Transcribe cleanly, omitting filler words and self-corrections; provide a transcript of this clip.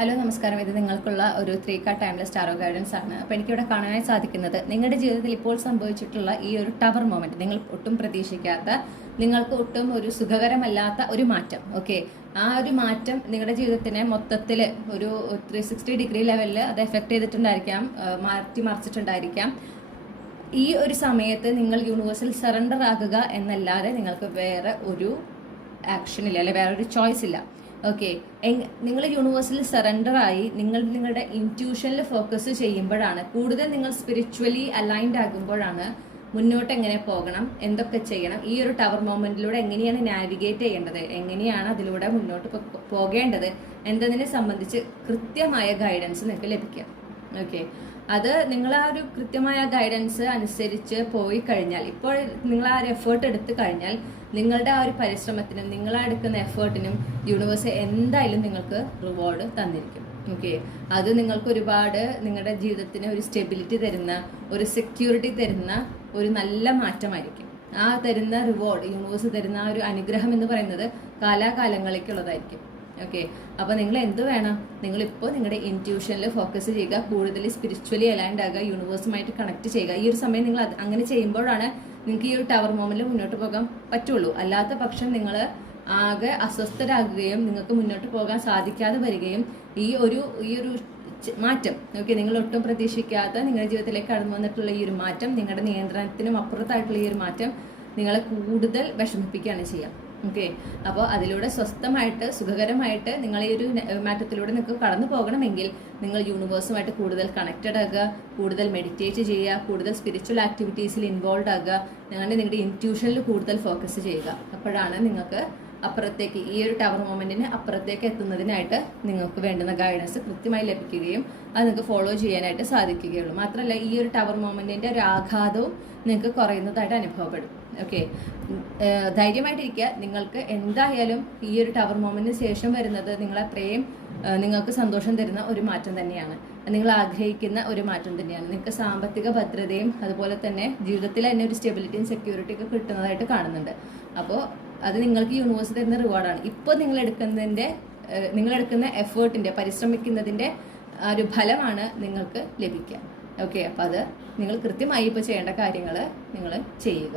Hello നമസ്കാരം. ഇത് നിങ്ങൾക്കുള്ള ഒരു 3 കാർഡ് ടൈംലെസ് ടാറോ ഗൈഡൻസ് ആണ്. അപ്പോൾ എനിക്കിവിടെ കാണാനായി സാധിക്കുന്നത് നിങ്ങളുടെ ജീവിതത്തിൽ ഇപ്പോൾ സംഭവിച്ചിട്ടുള്ള ഈ ഒരു ടവർ മൊമെന്റ്, നിങ്ങൾ ഒട്ടും പ്രതീക്ഷിക്കാത്ത, നിങ്ങൾക്ക് ഒട്ടും ഒരു സുഖകരമല്ലാത്ത ഒരു മാറ്റം. ഓക്കെ, ആ ഒരു മാറ്റം നിങ്ങളുടെ ജീവിതത്തിനെ മൊത്തത്തിൽ ഒരു 360 ഡിഗ്രി ലെവലിൽ അത് എഫക്ട് ചെയ്തിട്ടുണ്ടായിരിക്കാം, മാറ്റിമറിച്ചിട്ടുണ്ടായിരിക്കാം. ഈ ഒരു സമയത്ത് നിങ്ങൾ യൂണിവേഴ്സിൽ സറണ്ടർ ആകുക എന്നല്ലാതെ നിങ്ങൾക്ക് വേറെ ഒരു ആക്ഷൻ ഇല്ല, അല്ലെ വേറെ ഒരു ചോയ്സ് ഇല്ല. ഓക്കെ, നിങ്ങൾ യൂണിവേഴ്സിൽ സറണ്ടർ ആയി നിങ്ങളുടെ ഇൻറ്റ്യൂഷനിൽ ഫോക്കസ് ചെയ്യുമ്പോഴാണ്, കൂടുതൽ നിങ്ങൾ സ്പിരിച്വലി അലൈൻഡ് ആകുമ്പോഴാണ് മുന്നോട്ട് എങ്ങനെ പോകണം, എന്തൊക്കെ ചെയ്യണം, ഈ ഒരു ടവർ മൊമെന്റിലൂടെ എങ്ങനെയാണ് നാവിഗേറ്റ് ചെയ്യേണ്ടത്, എങ്ങനെയാണ് അതിലൂടെ മുന്നോട്ട് പോകേണ്ടത് എന്നതിനെ സംബന്ധിച്ച് കൃത്യമായ ഗൈഡൻസ് നിങ്ങൾക്ക് ലഭിക്കുക. ഓക്കെ, അത് നിങ്ങൾ ആ ഒരു കൃത്യമായ ഗൈഡൻസ് അനുസരിച്ച് പോയി കഴിഞ്ഞാൽ, ഇപ്പോൾ നിങ്ങൾ ആ ഒരു എഫേർട്ട് എടുത്തു കഴിഞ്ഞാൽ, നിങ്ങളുടെ ആ ഒരു പരിശ്രമത്തിനും നിങ്ങൾ എടുക്കുന്ന എഫേർട്ടിനും യൂണിവേഴ്സ് എന്തായാലും നിങ്ങൾക്ക് റിവാർഡ് തന്നിരിക്കും. ഓക്കെ, അത് നിങ്ങൾക്ക് ഒരുപാട് നിങ്ങളുടെ ജീവിതത്തിന് ഒരു സ്റ്റെബിലിറ്റി തരുന്ന, ഒരു സെക്യൂരിറ്റി തരുന്ന ഒരു നല്ല മാറ്റമായിരിക്കും. ആ തരുന്ന റിവാർഡ്, യൂണിവേഴ്സ് തരുന്ന ആ ഒരു അനുഗ്രഹം എന്ന് പറയുന്നത് കാലാകാലങ്ങളിലേക്കുള്ളതായിരിക്കും. ഓക്കെ, അപ്പോൾ നിങ്ങൾ എന്ത് വേണം, നിങ്ങളിപ്പോൾ നിങ്ങളുടെ ഇൻറ്റ്യൂഷനിൽ ഫോക്കസ് ചെയ്യുക, കൂടുതൽ സ്പിരിച്വലി അലൈൻഡ് ആകുക, യൂണിവേഴ്സുമായിട്ട് കണക്ട് ചെയ്യുക. ഈ ഒരു സമയം നിങ്ങൾ അങ്ങനെ ചെയ്യുമ്പോഴാണ് നിങ്ങൾക്ക് ഈ ഒരു ടവർ മൊമെന്റിൽ മുന്നോട്ട് പോകാൻ പറ്റുള്ളൂ. അല്ലാത്ത പക്ഷം നിങ്ങൾ ആകെ അസ്വസ്ഥരാകുകയും നിങ്ങൾക്ക് മുന്നോട്ട് പോകാൻ സാധിക്കാതെ വരികയും ഈ ഒരു മാറ്റം, ഓക്കെ, നിങ്ങൾ ഒട്ടും പ്രതീക്ഷിക്കാത്ത നിങ്ങളുടെ ജീവിതത്തിലേക്ക് കടന്നു വന്നിട്ടുള്ള ഈ ഒരു മാറ്റം, നിങ്ങളുടെ നിയന്ത്രണത്തിനും അപ്പുറത്തായിട്ടുള്ള ഈ ഒരു മാറ്റം നിങ്ങളെ കൂടുതൽ വിഷമിപ്പിക്കുകയാണ് ചെയ്യുക. ഓക്കെ, അപ്പോൾ അതിലൂടെ സ്വസ്ഥമായിട്ട് സുഖകരമായിട്ട് നിങ്ങൾ ഈ ഒരു മാറ്റത്തിലൂടെ നിങ്ങൾക്ക് കടന്നു പോകണമെങ്കിൽ നിങ്ങൾ യൂണിവേഴ്സുമായിട്ട് കൂടുതൽ കണക്റ്റഡ് ആകുക, കൂടുതൽ മെഡിറ്റേറ്റ് ചെയ്യുക, കൂടുതൽ സ്പിരിച്വൽ ആക്ടിവിറ്റീസിൽ ഇൻവോൾവ് ആകുക, നിങ്ങളുടെ ഇൻറ്റ്യൂഷനിൽ കൂടുതൽ ഫോക്കസ് ചെയ്യുക. അപ്പോഴാണ് നിങ്ങൾക്ക് അപ്പുറത്തേക്ക്, ഈ ഒരു ടവർ മൊമെന്റിന് അപ്പുറത്തേക്ക് എത്തുന്നതിനായിട്ട് നിങ്ങൾക്ക് വേണ്ടുന്ന ഗൈഡൻസ് കൃത്യമായി ലഭിക്കുകയും അത് നിങ്ങൾക്ക് ഫോളോ ചെയ്യാനായിട്ട് സാധിക്കുകയുള്ളൂ. മാത്രമല്ല, ഈ ഒരു ടവർ മൊമെന്റിന്റെ ഒരു ആഘാതവും നിങ്ങൾക്ക് കുറയുന്നതായിട്ട് അനുഭവപ്പെടും. ഓക്കെ, ധൈര്യമായിട്ടിരിക്കുക. നിങ്ങൾക്ക് എന്തായാലും ഈ ഒരു ടവർ മൊമെന്റിന് ശേഷം വരുന്നത് നിങ്ങളത്രയും നിങ്ങൾക്ക് സന്തോഷം തരുന്ന ഒരു മാറ്റം തന്നെയാണ്, നിങ്ങൾ ആഗ്രഹിക്കുന്ന ഒരു മാറ്റം തന്നെയാണ്. നിങ്ങൾക്ക് സാമ്പത്തിക ഭദ്രതയും അതുപോലെ തന്നെ ജീവിതത്തിൽ തന്നെ ഒരു സ്റ്റെബിലിറ്റിയും സെക്യൂരിറ്റിയും ഒക്കെ കിട്ടുന്നതായിട്ട് കാണുന്നുണ്ട്. അപ്പോൾ അത് നിങ്ങൾക്ക് യൂണിവേഴ്സ് തരുന്ന റിവാർഡാണ്. ഇപ്പോൾ നിങ്ങൾ എടുക്കുന്ന എഫേർട്ടിന്റെ, പരിശ്രമിക്കുന്നതിന്റെ ഒരു ഫലമാണ് നിങ്ങൾക്ക് ലഭിക്കുക. ഓക്കെ, അപ്പോൾ അത് നിങ്ങൾ കൃത്യമായി ഇപ്പോൾ ചെയ്യേണ്ട കാര്യങ്ങൾ നിങ്ങൾ ചെയ്യുക.